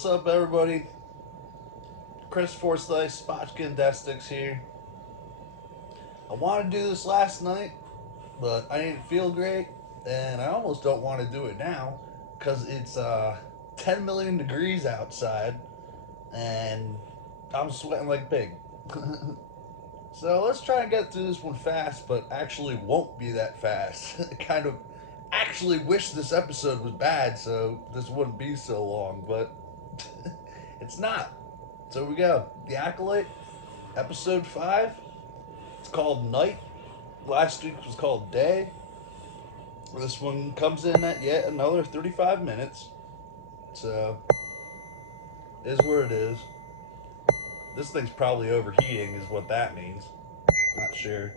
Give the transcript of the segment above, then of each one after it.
What's up, everybody? Chris Forsythe, SPOTCHKA and DEATHSTICKS here. I wanted to do this last night, but I didn't feel great, and I almost don't want to do it now because it's 10 million degrees outside, and I'm sweating like pig. So let's try and get through this one fast, but actually won't be that fast. I kind of actually wish this episode was bad so this wouldn't be so long, but it's not. So we go. The Acolyte, episode 5. It's called Night. Last week was called Day. This one comes in at yet another 35 minutes. So, is where it is. This thing's probably overheating, is what that means. Not sure.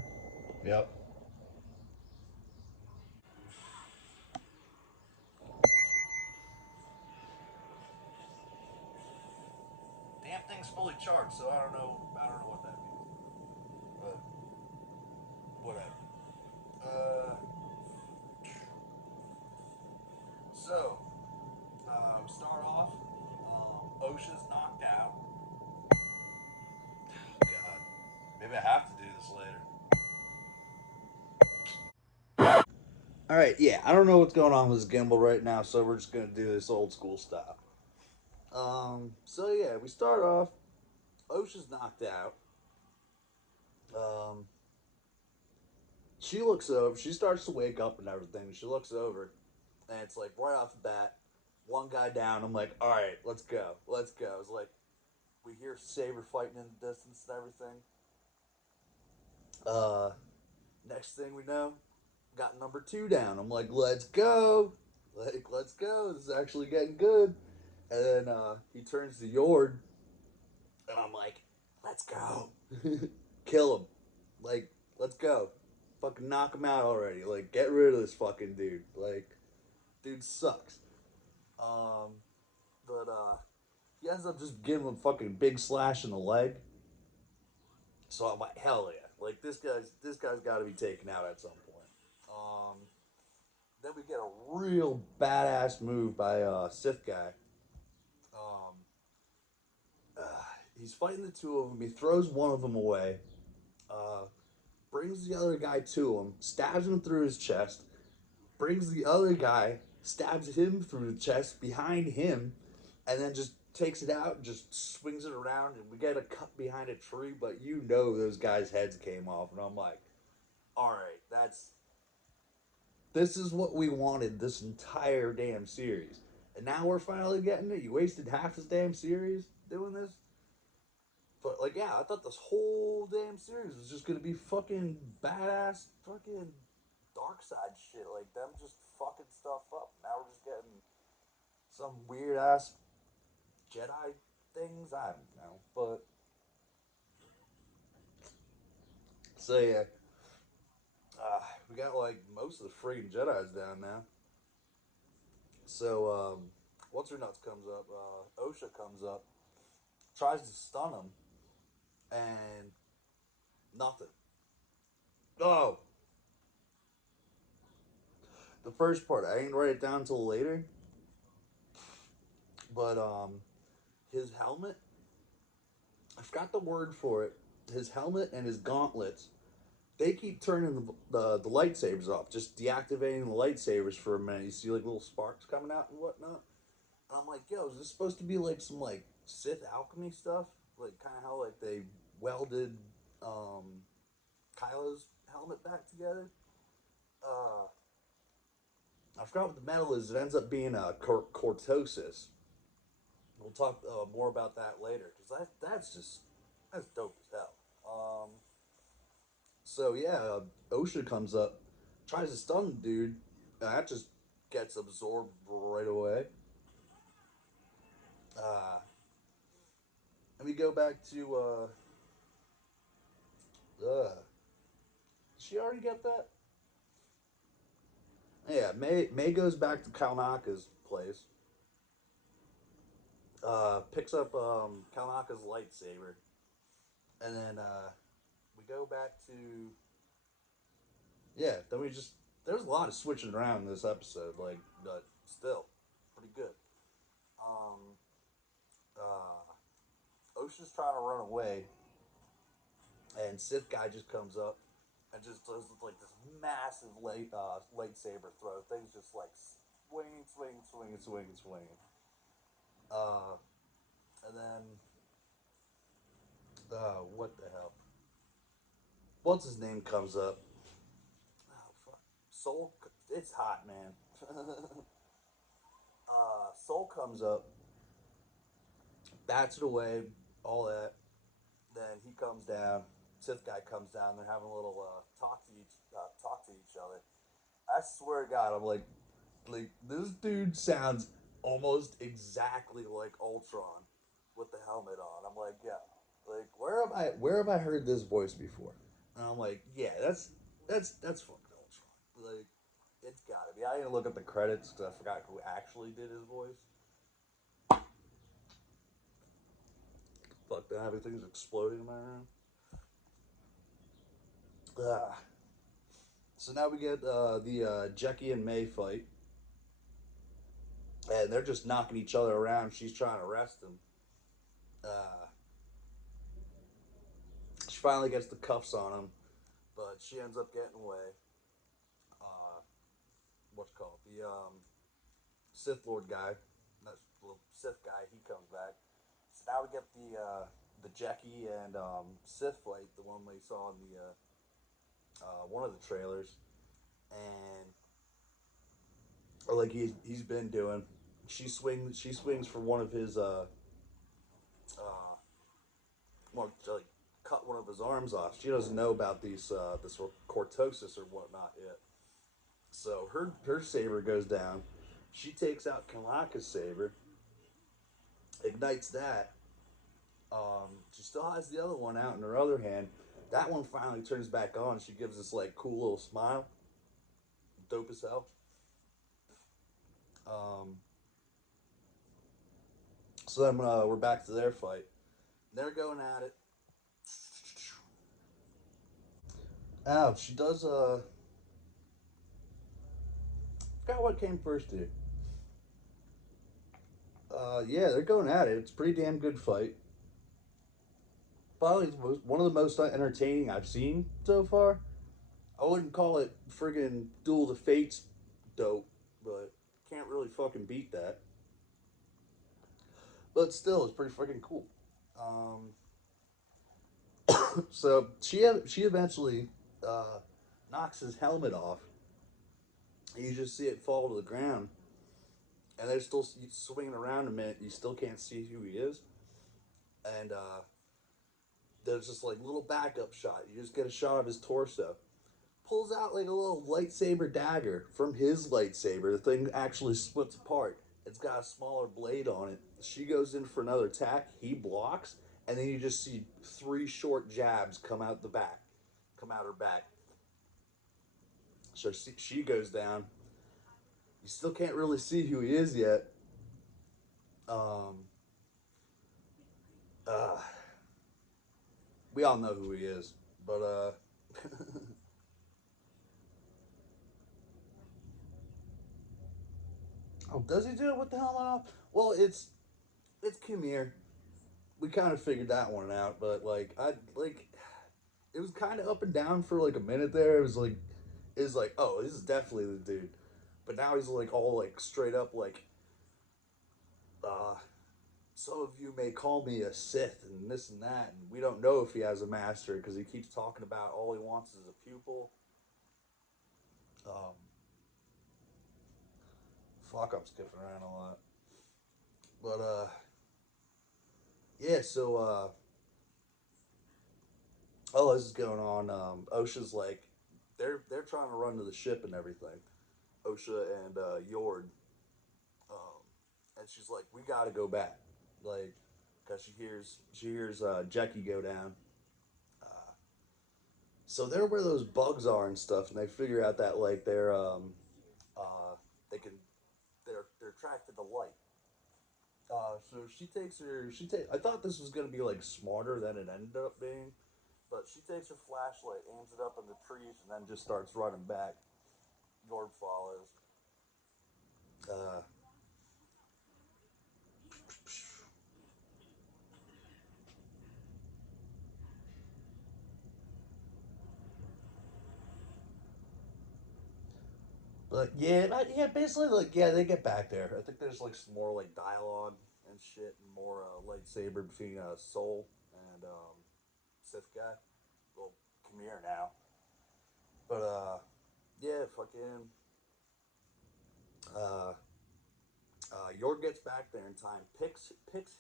Yep. Damn thing's fully charged, so I don't know what that means. But whatever. Uh, so, start off. OSHA's knocked out. God, maybe I have to do this later. All right, yeah, I don't know what's going on with this gimbal right now, so we're just gonna do this old school style. So yeah, we start off. OSHA's knocked out. Um, she looks over. She starts to wake up and everything. She looks over, and it's like right off the bat, one guy down. I'm like, all right, let's go, let's go. It's like we hear Saber fighting in the distance and everything. Uh, Next thing we know, got number two down. I'm like, let's go, like let's go. This is actually getting good. And then he turns to Yord, and I'm like, let's go. Kill him. Like, let's go. Fucking knock him out already. Like, get rid of this fucking dude. Like, dude sucks. Um, but he ends up just giving him a fucking big slash in the leg. So I'm like, hell yeah. Like this guy's gotta be taken out at some point. Um then we get a real badass move by Sith guy. Um uh, he's fighting the two of them. He throws one of them away. Uh, Brings the other guy to him, stabs him through his chest, brings the other guy, stabs him through the chest behind him, and then just takes it out and just swings it around. And we get a cut behind a tree, but you know those guys' heads came off. And I'm like, all right, this is what we wanted this entire damn series. And now we're finally getting it. You wasted half this damn series doing this. But like, yeah, I thought this whole damn series was just gonna be fucking badass, fucking dark side shit. Like them just fucking stuff up. Now we're just getting some weird ass Jedi things. I don't know, but so yeah, we got like most of the freaking Jedi's down now. So what's her nuts comes up. OSHA comes up, tries to stun him, and nothing. Oh, the first part I didn't write it down until later, but his helmet. I forgot the word for it. His helmet and his gauntlets. They keep turning the lightsabers off, just deactivating the lightsabers for a minute. You see like little sparks coming out and whatnot. And I'm like, yo, is this supposed to be like some like Sith alchemy stuff? Like kind of how like they welded um, Kylo's helmet back together. Uh, I forgot what the metal is. It ends up being a cortosis. We'll talk more about that later because that's dope as hell. So yeah, OSHA comes up, tries to stun the dude, and that just gets absorbed right away. Uh, and we go back to did she already get that? Yeah, May goes back to Kalnaka's place, picks up Kalnaka's lightsaber, and then we go back to yeah. Then we just there's a lot of switching around in this episode, like, but still pretty good. Um, Ocean's trying to run away, and Sith guy just comes up and just does like this massive lightsaber throw. Things just like swinging, swinging, swinging, swinging, swinging. Uh, and then what the hell? What's his name comes up? Oh fuck, Soul. It's hot, man. Soul comes up, bats it away, all that. Then he comes down. Sith guy comes down. They're having a little talk to each other. I swear to God, I'm like this dude sounds almost exactly like Ultron with the helmet on. I'm like, yeah, like where have I heard this voice before? And I'm like, yeah, that's fucking Ultron. Like, it's gotta be. I didn't look at the credits because I forgot who actually did his voice. Fuck, that everything's exploding in my room. Ah. So now we get the Jackie and May fight, and they're just knocking each other around. She's trying to arrest him. Uh, she finally gets the cuffs on him, but she ends up getting away. Uh, what's it called the Sith Lord guy, that little Sith guy. He comes back. So now we get the Jackie and Sith fight, the one we saw in the one of the trailers, and or like he's been doing. She swings for one of his uh, well, like cut one of his arms off. She doesn't know about this cortosis or whatnot yet. So her saber goes down. She takes out Kalaka's saber, ignites that. She still has the other one out in her other hand. That one finally turns back on. She gives this like cool little smile, dope as hell. Um, so then we're back to their fight. They're going at it. Ouch! She does. Forgot what came first here. Yeah, they're going at it. It's a pretty damn good fight. Probably one of the most entertaining I've seen so far. I wouldn't call it friggin' Duel of the Fates dope, but can't really fucking beat that. But still, it's pretty freaking cool. Um, so she eventually uh, knocks his helmet off. You just see it fall to the ground, and they're still swinging around a minute. You still can't see who he is, and there's just like little backup shot. You just get a shot of his torso. Pulls out like a little lightsaber dagger from his lightsaber. The thing actually splits apart. It's got a smaller blade on it. She goes in for another attack. He blocks, and then you just see three short jabs come out her back. So she goes down. You still can't really see who he is yet. Um, uh, we all know who he is, but oh, does he do it with the helmet off? Well, it's Kimir. We kind of figured that one out, but like it was kind of up and down for like a minute there. It was like oh, this is definitely the dude, but now he's like all like straight up like uh, some of you may call me a Sith and this and that, and we don't know if he has a master because he keeps talking about all he wants is a pupil. Um, fuck, I'm skipping around a lot, but yeah. So oh, this is going on. OSHA's like they're trying to run to the ship and everything. OSHA and Yord, and she's like, "We got to go back," like, because she hears Jackie go down. Uh, so they're where those bugs are and stuff, and they figure out that like uh, they can they're attracted to light. So she takes her she take. I thought this was gonna be like smarter than it ended up being, but she takes her flashlight, aims it up in the trees, and then just starts running back. Yord follows. Uh, But yeah, yeah, basically like yeah, they get back there. I think there's like some more like dialogue and shit, and more lightsaber between Soul and Sith guy, well, Khmer now. But yeah, fucking uh, Yor gets back there in time, picks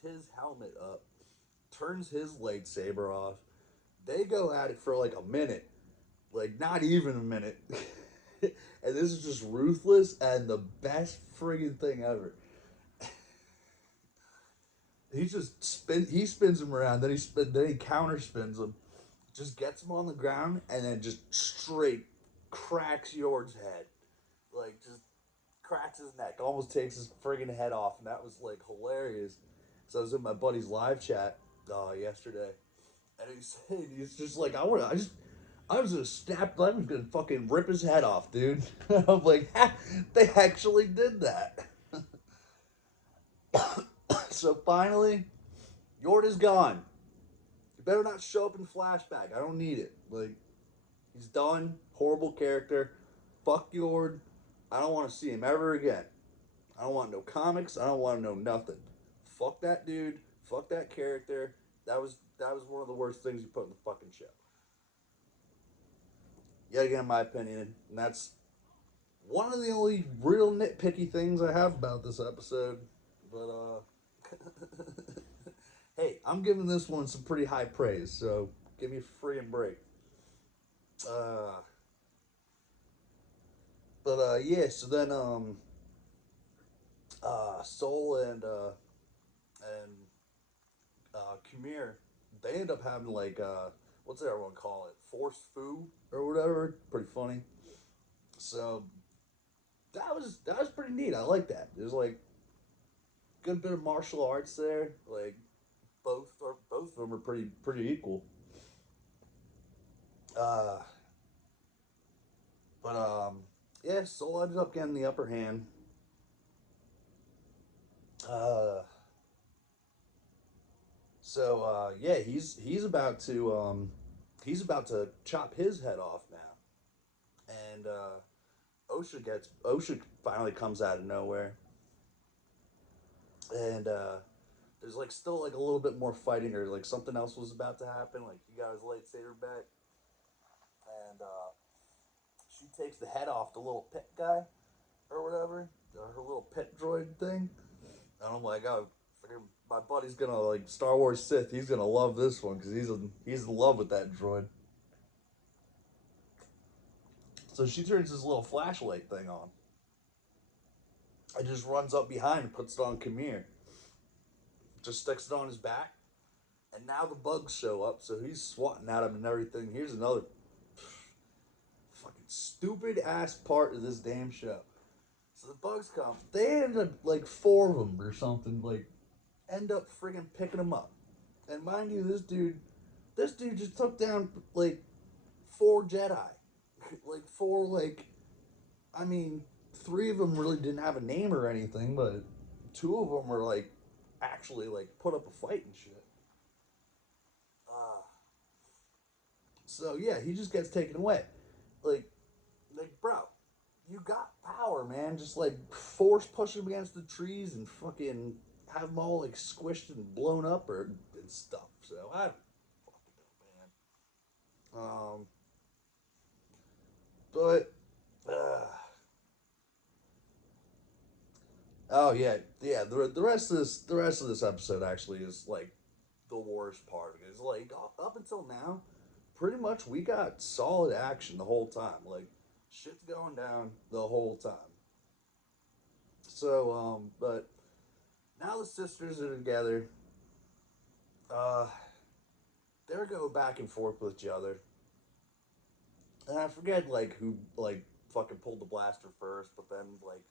his helmet up, turns his lightsaber off. They go at it for like a minute, like not even a minute. And this is just ruthless and the best friggin' thing ever. He spins him around, then he counter spins him, just gets him on the ground, and then just straight cracks Yord's head, like just cracks his neck, almost takes his friggin' head off, and that was like hilarious. So I was in my buddy's live chat yesterday, and he's just like, I was gonna I was gonna fucking rip his head off, dude. I'm like, ha, they actually did that. So finally, Yord is gone. You better not show up in flashback. I don't need it. Like, he's done. Horrible character. Fuck Yord. I don't want to see him ever again. I don't want no comics. I don't want to know nothing. Fuck that dude. Fuck that character. That was one of the worst things you put in the fucking show. Yet again, my opinion, and that's one of the only real nitpicky things I have about this episode. But hey, I'm giving this one some pretty high praise, so give me a freaking break. Uh, but yeah, so then Soul and Khmer, they end up having like what's everyone call it, force foo or whatever. Pretty funny. So that was pretty neat. I like that. There's like good bit of martial arts there. Like both of them are pretty equal. Uh, but yeah, Soul ends up getting the upper hand. Uh, so yeah, he's about to chop his head off now, and Osha finally comes out of nowhere, and there's like still like a little bit more fighting, or like something else was about to happen. Like he got his lightsaber back, and she takes the head off the little pet guy or whatever, her little pet droid thing. And I'm like, oh, my buddy's gonna like Star Wars Sith. He's gonna love this one because he's in love with that droid. So she turns this little flashlight thing on. And just runs up behind and puts it on Khmer. Just sticks it on his back. And now the bugs show up, so he's swatting at him and everything. Here's another fucking stupid ass part of this damn show. So the bugs come. They end up like four of them or something. Like end up friggin' picking them up. And mind you, this dude just took down like four Jedi. Like four like, I mean, three of them really didn't have a name or anything, but two of them were like actually like put up a fight and shit. Uh, so yeah, he just gets taken away. Like, bro, you got power, man. Just like force push him against the trees and fucking have them all like squished and blown up or and stuff. So I don't fucking know, man. But uh, oh yeah, yeah. The rest of this episode actually is like the worst part of it. Is like up until now, pretty much we got solid action the whole time. Like shit's going down the whole time. So but now the sisters are together. Uh, they're going back and forth with each other, and I forget like who like fucking pulled the blaster first, but then like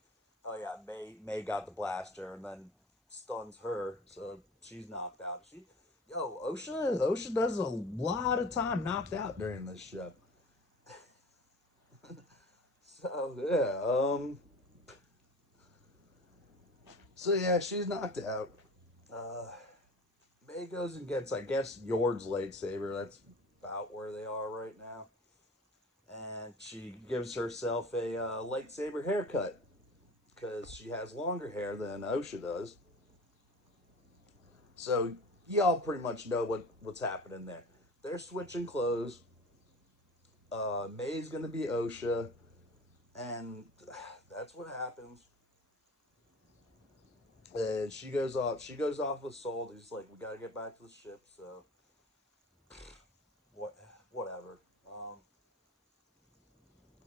oh yeah, May got the blaster and then stuns her, so she's knocked out. Osha does a lot of time knocked out during this show. So yeah, so yeah, she's knocked out. Uh, May goes and gets, I guess, Yord's lightsaber. That's about where they are right now. and she gives herself a lightsaber haircut because she has longer hair than Osha does. So y'all pretty much know what's happening there. They're switching clothes. May's gonna be Osha, and that's what happens. And she goes off. She goes off with Salt. He's like, "We gotta get back to the ship." So what? Whatever.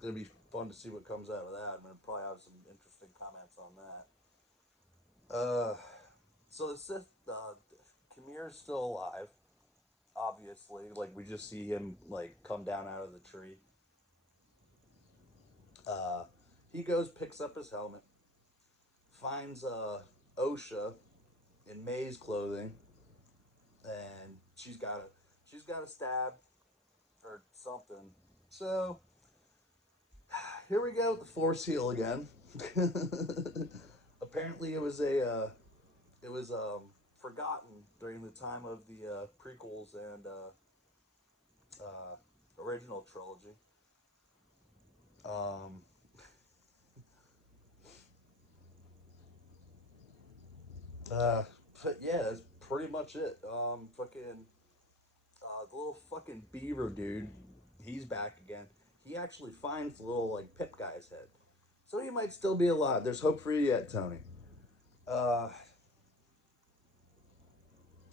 Gonna be fun to see what comes out of that. I'm gonna probably have some interesting comments on that. So the Sith, Kamir's still alive. Obviously, like we just see him like come down out of the tree. Uh, he goes, picks up his helmet, finds Osha in May's clothing, and she's got a stab or something. So here we go with the Force heal again. Apparently, it was forgotten during the time of the prequels and original trilogy. Um, uh, but yeah, that's pretty much it. Fucking the little fucking beaver dude, he's back again. He actually finds the little like pip guy's head, so he might still be alive. There's hope for you yet, Tony. Uh,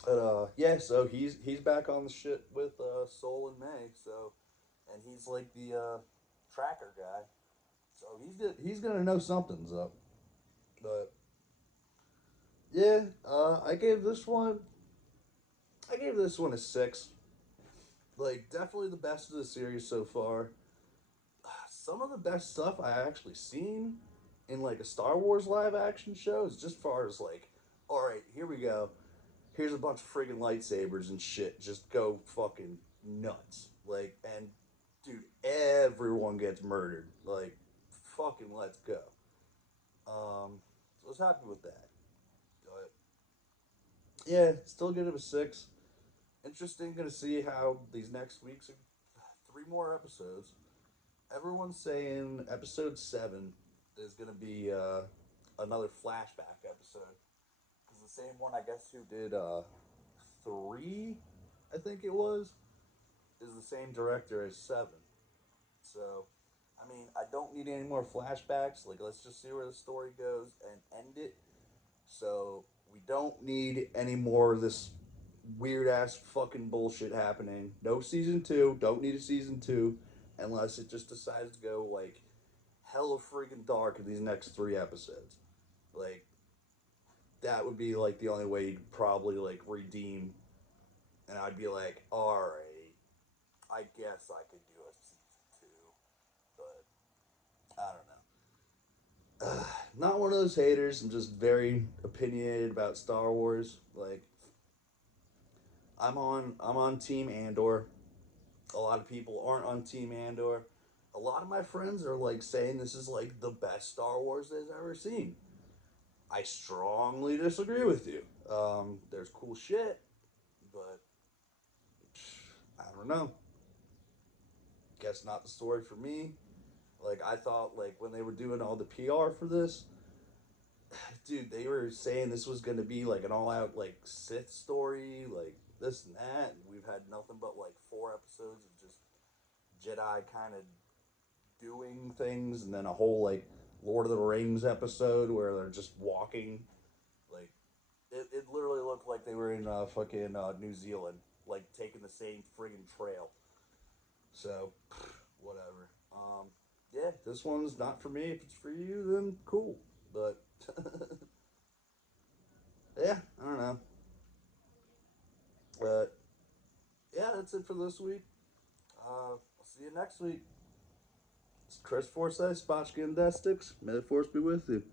but yeah, so he's back on the shit with Soul and May. So, and he's like the tracker guy. So he's gonna know something's up. But yeah, I gave this one a 6. Like definitely the best of the series so far. Some of the best stuff I actually seen in like a Star Wars live action show is just far as like, all right, here we go. Here's a bunch of friggin' lightsabers and shit. Just go fucking nuts. Like, and dude, everyone gets murdered. Like, fucking let's go. So I was happy with that. But yeah, still give it a 6. Interesting, gonna see how these next weeks are. 3 more episodes. Everyone's saying episode 7 is gonna be another flashback episode. Because the same one, I guess, who did 3, I think it was, is the same director as 7. So, I mean, I don't need any more flashbacks. Like, let's just see where the story goes and end it. So, we don't need any more of this weird ass fucking bullshit happening. No season 2. Don't need a season 2 unless it just decides to go, like, hella freaking dark in these next 3 episodes. Like, that would be, like, the only way you'd probably, like, redeem. And I'd be like, alright, I guess I could do a season 2. But, I don't know. Not one of those haters. I'm just very opinionated about Star Wars. Like I'm on Team Andor. A lot of people aren't on Team Andor. A lot of my friends are like saying this is like the best Star Wars they've ever seen. I strongly disagree with you. There's cool shit, but I don't know. Guess not the story for me. Like I thought, like when they were doing all the PR for this, dude, they were saying this was going to be like an all-out like Sith story, like this and that. And we've had nothing but like 4 episodes of just Jedi kind of doing things, and then a whole like Lord of the Rings episode where they're just walking. Like it literally looked like they were in fucking New Zealand, like taking the same friggin' trail. So whatever. Yeah, this one's not for me. If it's for you, then cool. But yeah, I don't know. But yeah, that's it for this week. I'll see you next week. It's Chris Forsythe, SPOTCHKA and DEATHSTICKS. May the force be with you.